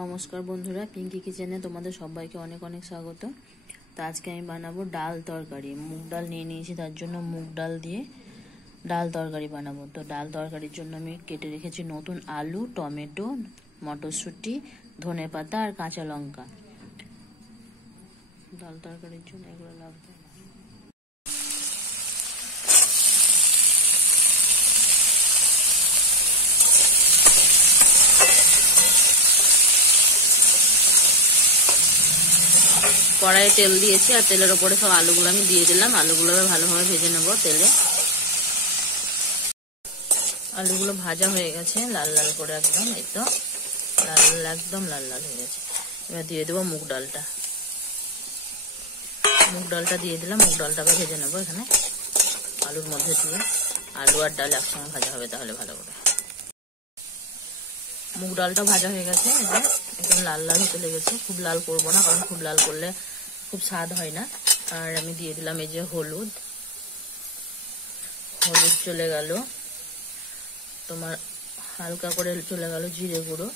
নমস্কার বন্ধুরা, পিঙ্কি কিচেনে তোমাদের সবাইকে অনেক অনেক স্বাগত। তো আজকে আমি বানাবো ডাল তরকারি। মুগ ডাল নিয়ে নিয়েছি, তার জন্য মুগ ডাল দিয়ে ডাল তরকারি বানাবো। তো ডাল তরকারির জন্য আমি কেটে রেখেছি নতুন আলু, টমেটো, মটরশুঁটি, ধনেপাতা আর কাঁচা লঙ্কা। ডাল তরকারির জন্য এগুলো লাগবে। কড়াইয়ে তেল দিয়েছি আর তেলের ওপরে সব আলুগুলো আমি দিয়ে দিলাম। আলুগুলো ভালোভাবে ভেজে নেব তেলে। আলুগুলো ভাজা হয়ে গেছে লাল লাল করে, একদম এই তো একদম লাল লাল হয়ে গেছে। এবার দিয়ে দেবো মুগ ডালটা। মুগ ডালটা দিয়ে দিলাম। মুগ ডালটাকে ভেজে নেবো এখানে আলুর মধ্যে দিয়ে। আলু আর ডাল একসঙ্গে ভাজা হবে তাহলে ভালো করে। মুগ ডালটা ভাজা হয়ে গেছে, একদম লাল লাল হতে লেগেছে। খুব লাল করবো না, কারণ খুব লাল করলে খুব স্বাদ হয় না। আর আমি দিয়ে দিলাম এই যে হলুদ চলে গেল তোমার, হালকা করে চলে গেল জিরে গুঁড়ো,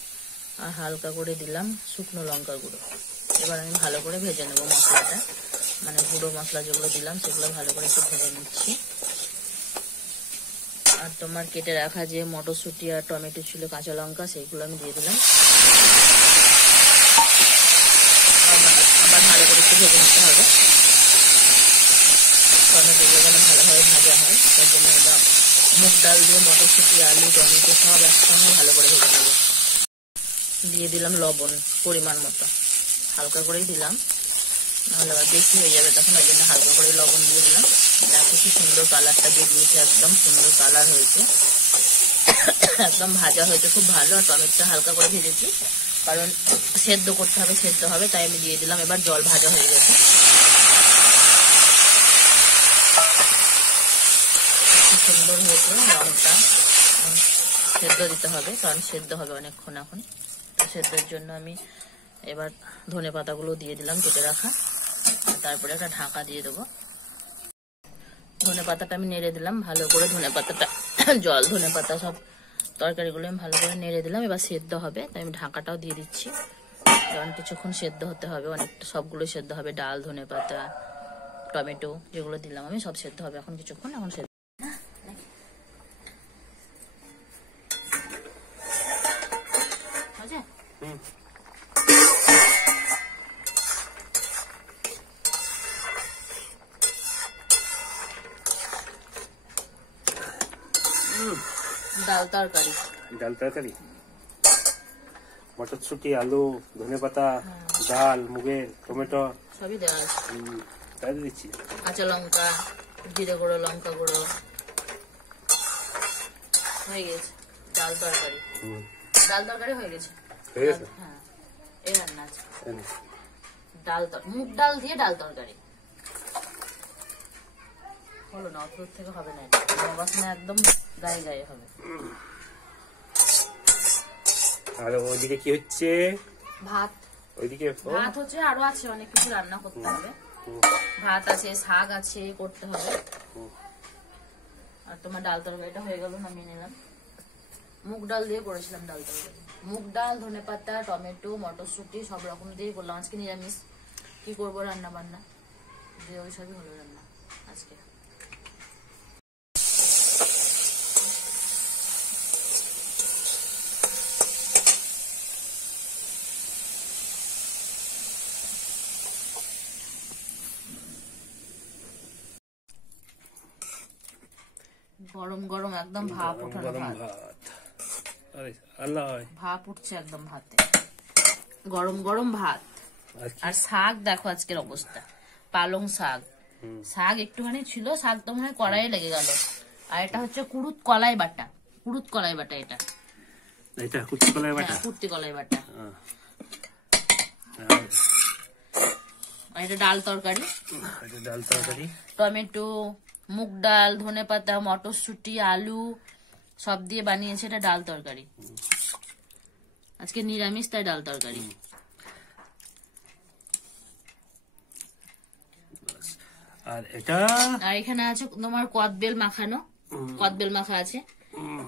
আর হালকা করে দিলাম শুকনো লঙ্কা গুঁড়ো। এবার আমি ভালো করে ভেজে নেবো মশলাটা, মানে গুঁড়ো মশলা যেগুলো দিলাম সেগুলো ভালো করে একটু ভেজে নিচ্ছি। আর তোমার কেটে রাখা যে মটরশুঁটি আর টমেটো ছিল, কাঁচা লঙ্কা, সেইগুলো আমি দিয়ে দিলাম। আবার ভালো করে একটু ভেজে নিতে হবে। টমেটোগুলো যেন ভালোভাবে ভাজা হয়, তার জন্য এটা মুগ ডাল দিয়ে মটরশুঁটি, আলু, টমেটো সব একসঙ্গে ভালো করে ভেজে নেবো। দিয়ে দিলাম লবণ পরিমাণ মতো, হালকা করেই দিলাম, নাহলে আবার বেশি হয়ে যাবে তখন, ওই জন্য হালকা করে লবণ দিয়ে দিলাম। দেখো কি সুন্দর কালারটা দিয়ে দিয়েছে, একদম সুন্দর কালার হয়েছে, একদম ভাজা হয়েছে খুব ভালো। আর টমেটোটা হালকা করে ভেজেছি, কারণ সেদ্ধ করতে হবে, সেদ্ধ হবে, তাই আমি দিয়ে দিলাম। এবার জল ভাজা হয়ে গেছে, খুব সুন্দর হয়েছে। রংটা সেদ্ধ দিতে হবে, কারণ সেদ্ধ হবে অনেকক্ষণ এখন। সেদ্ধের জন্য আমি এবার ধনে পাতাগুলো দিয়ে দিলাম কেটে রাখা, তারপরে একটা ঢাকা দিয়ে দেবো। ধনে পাতাটা আমি নেড়ে দিলাম ভালো করে, ধনে পাতাটা জল ধনে পাতা সব তরকারিগুলো আমি ভালো করে নেড়ে দিলাম। এবার সেদ্ধ হবে, তাই আমি ঢাকাটাও দিয়ে দিচ্ছি, কারণ কিছুক্ষণ সেদ্ধ হতে হবে, অনেকটা সবগুলো সেদ্ধ হবে। ডাল, ধনে পাতা, টমেটো যেগুলো দিলাম আমি সব সেদ্ধ হবে এখন কিছুক্ষণ। এখন সেদ্ধ ডাল তরকারি মটরশুঁটি, আলু, ধনেপাতা, ডাল, মুগের, টমেটো সবই দেওয়া আছে। তাই দিচ্ছি, কাঁচা লঙ্কা, জিরে গুঁড়ো, লঙ্কা গুঁড়ো হয়ে গেছে। ডাল তরকারি হয়ে গেছে। হ্যাঁ, এই রান্না আছে মুগ ডাল দিয়ে ডাল তরকারি। হলো না, অত থেকে হবে না, বাসনা একদম গায়ে গায়ে হবে। আর ওইদিকে কি হচ্ছে? ভাত। ওইদিকে ভাত হচ্ছে, আরো আছে অনেক কিছু রান্না করতে হবে। ভাত আছে, শাক আছে করতে হবে। আর তোমার ডাল তরকারিটা হয়ে গেল, নামিয়ে নিলাম। মুগ ডাল দিয়ে করেছিলাম ডাল তরকারি। মুগ ডাল, ধনেপাতা, টমেটো, মটরশুঁটি সব রকম দিয়ে করলাম আজকে। নিরামিষ কি করবো, রান্না বান্না দিয়ে ওই সবই হলো রান্না আজকে। গরম গরম একদম ভাপ ওঠানো ভাত, ভাপ উঠছে একদম ভাতে, গরম গরম ভাত। আর শাক দেখো আজকের অবস্থা, পালং শাক। শাক একটুখানি ছিল, শাক তো মনে হয় কড়াইয়ে লেগে গেল। আর এটা হচ্ছে কুড়ুত কলাই বাটা, এটা কুর্তি কলাই বাটা। আর এটা ডাল তরকারি, টমেটো, মুগ ডাল, ধনেপাতা, মটরশুঁটি, আলু সব দিয়ে বানিয়েছে এটা ডাল তরকারি। আজকে নিরামিষ, তাই ডাল তরকারি। আর এটা, আর এখানে আছে তোমার কদবেল মাখানো, কদবেল মাখা আছে,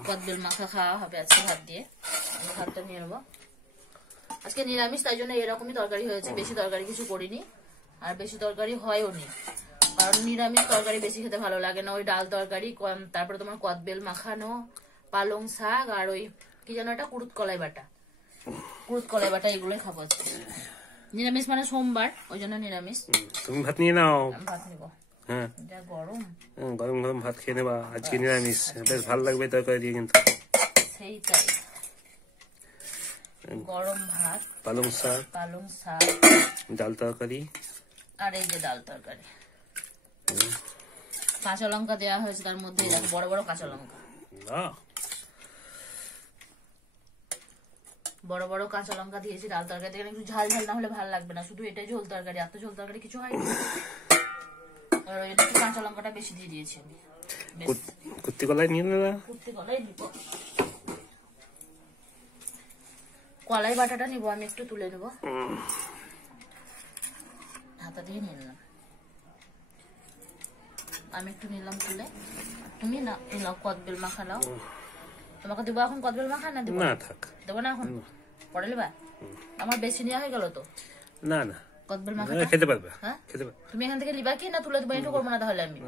কদবেল মাখা খাওয়া হবে আজকে ভাত দিয়ে। আমি ভাতটা নিয়ে নেবো। আজকে নিরামিষ, তাই জন্য এরকমই তরকারি হয়েছে, বেশি তরকারি কিছু করিনি, আর বেশি তরকারি হয়ও নি, কারণ নিরামিষ তরকারি বেশি খেতে ভালো লাগে না। ওই ডাল তরকারি, তারপরে তোমার কদবেল মাখানো, পালং শাক, আর ওই কি যেন এটা কুরুত কলাই বাটা, এগুলোই খাবো আজকে। নিরামিষ মানে সোমবার, ওই জন্য নিরামিষ। তুমি ভাত নিয়ে নাও। আমি ভাত নিবো। হ্যাঁ, যা গরম, গরম গরম ভাত খেয়ে নেবা। আজকে নিরামিষ, বেশ ভালো লাগবে তরকারি দিয়ে কিন্তু। সেইটাই, গরম ভাত, পালং শাক, ডাল তরকারি, আর এই যে ডাল তরকারি। কাঁচা লঙ্কা দেওয়া হয়েছে তার মধ্যে, বড় বড় কাঁচা লঙ্কা, বড় বড় কাঁচা লঙ্কা দিয়েছি ডাল তরকারি। একটু ঝাল ঝাল না হলে ভালো লাগবে না, শুধু এটাই ঝোল তরকারি, এত ঝোল তরকারি কিছু হয়নি। আর ওই কাঁচা লঙ্কাটা বেশি দিয়ে দিয়েছি আমি। কুত্তি কলাই নিয়ে নেবা। কুত্তি কলাই দিব, কলাই বাটাটা নিবো আমি, একটু তুলে নেবো, হাতা দিয়ে নিয়ে নিলাম আমি, একটু নিলাম তুলে। তুমি না নিলাম কদবেল মাখা নাও, তোমাকে দেবো এখন কদবেল মাখা? না দেবো না, থাক, দেবো না এখন, পরে নেবা? আমার বেশি নেওয়া হয়ে গেল তো। না না, কদবেল মাখা খেতে পারবে। হ্যাঁ, খেতে পারবে। তুমি এখান থেকে লিবা কি না তুলে দেবো? এটা করবো না তাহলে আমি।